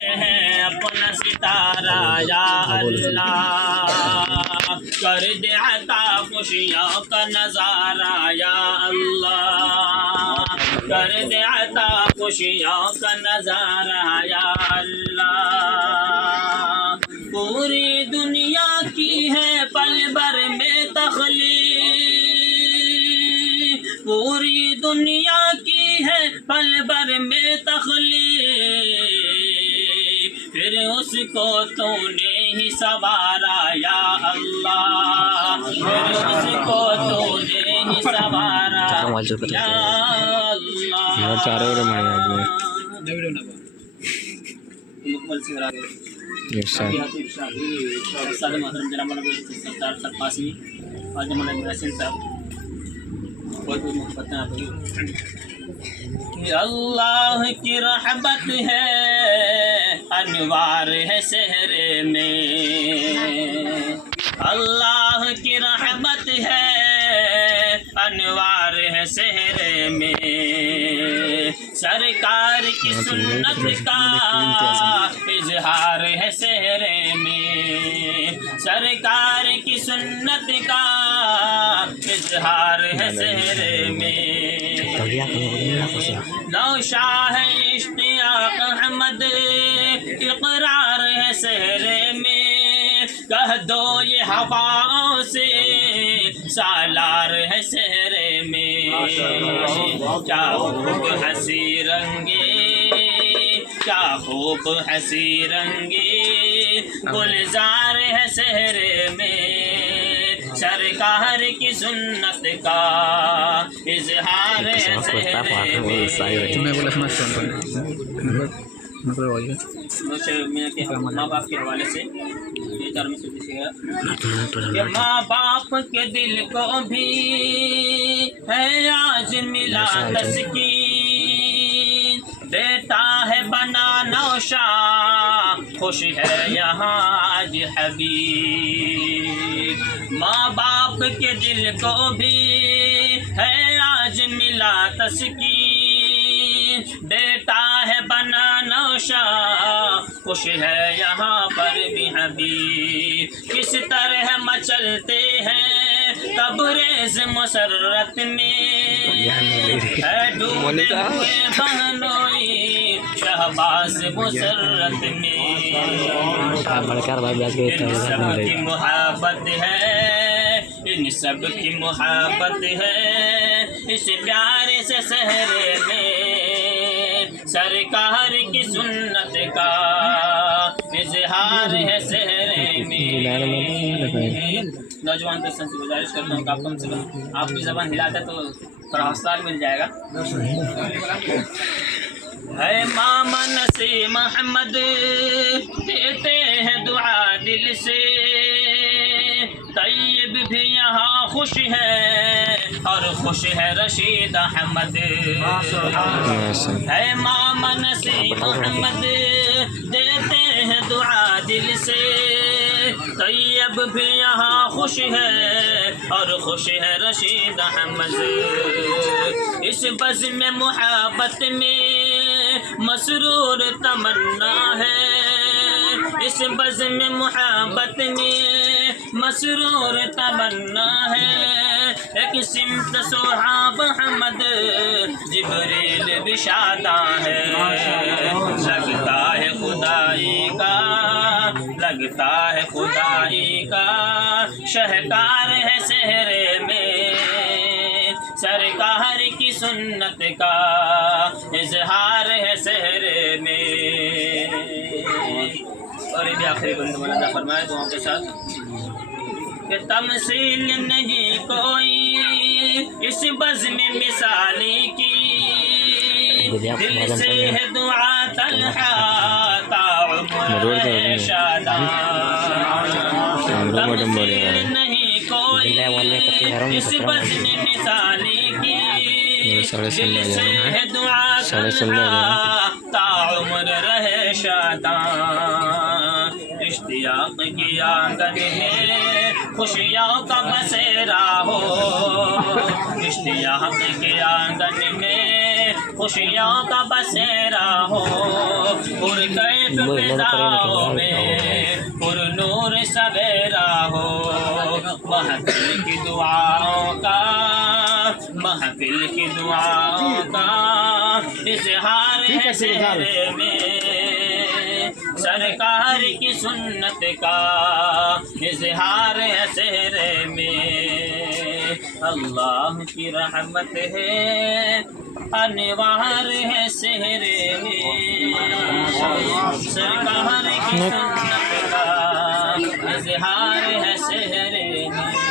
ہے اپنا ستارہ یا اللہ، کر دے عطا خوشیوں کا نظارہ یا اللہ، کر دے عطا خوشیوں کا نظارہ یا اللہ۔ پوری دنیا کی ہے پل بھر میں تخلیق، پوری دنیا کی ہے پل بھر میں تخلیق، پھر اس کو تو نے ہی سنوارا یا اللہ، پھر اس کو تو نے ہی سنوارا یا اللہ کی رحمت ہے انوار ہے سحرے میں، اللہ کی رحمت ہے انوار ہے سحرے میں، سرکار کی سنت کا اظہار ہے سحرے میں، سرکار کی سنت کا اظہار ہے سحرے میں، نوشاہ ہے اشتیاق احمد اقرار ہے سحرے میں، کہہ دو یہ ہواؤں سے سالار ہے سحرے میں، کیا خوب ہنسی رنگے، کیا خوب ہنسی رنگے گلزار ہے سحرے میں، سرکار کی سنت کا اظہار ہے سحرے میں۔ ماں باپ کے حوالے سے کہ ماں باپ کے دل کو بھی ہے آج ملا تسکین، بیٹا ہے بنا نوشاہ خوش ہے یہاں آج حبیب، ماں باپ کے دل کو بھی ہے آج ملا تسکین، بیٹا ہے بنا نوشاہ خوش ہے یہاں پر بھی حبیب، کس طرح مچلتے ہیں تبریز مسرت میں، ہے ڈوبے ہوئے بہنوئی شہباز مسرت میں، ان سب کی محبت ہے، ان سب کی محبت ہے اس پیارے سے سحرے میں، سرکار کی سنت کا اظہار ہے سحرے میں۔ نوجوان دوستوں سے گزارش کرتا ہوں کہ آپ کم سے کم آپ کی زبان ہلاتے تو تھوڑا حوصلہ مل جائے گا۔ ہے ماما نسیم محمد دیتے ہیں دعا دل سے، طیب بھی یہاں خوش ہے اور خوش ہے رشید احمد، ہے ماما نسیم محمد دیتے ہیں دعا دل سے، طیب بھی یہاں خوش ہے اور خوش ہے رشید احمد، اس بزم محبت میں مسرور تمنا ہے، اس بزم محبت میں مسرور تمنا ہے، ایک سمت صحاب احمد جبریل بھی شاداں ہے، لگتا ہے خدائی کا، لگتا ہے خدائی کا شہکار ہے سحرے میں، سرکار کی سنت کا اظہار ہے سحرے میں۔ اور یہ بھی آخری بند مولانا فرمائے دعاؤں کے ساتھ کہ تمثیل نہیں کوئی اس بزم مثالی کی، دل سے ہے دعا طلحہ تا عمر ہے شاداں، تمثیل نہیں کوئی اس بزم مثالی کی، دل سے ہے دعا طلحہ تا عمر رہے شاداں، اشتیاق کی آنگن میں خوشیوں کا بسیرا ہو، اشتیاق کی آنگن میں خوشیوں کا بسیرا ہو پر کیف فضاؤں میں پر نور سویرا ہو محفل کی دعاؤں کا محفل کی دعاؤں کا اظہار ہے چہرے میں سرکار کی سنت کا اظہار ہے چہرے میں اللہ کی رحمت ہے انوار ہے چہرے میں سرکار کی سنت کا اظہار ہے چہرے میں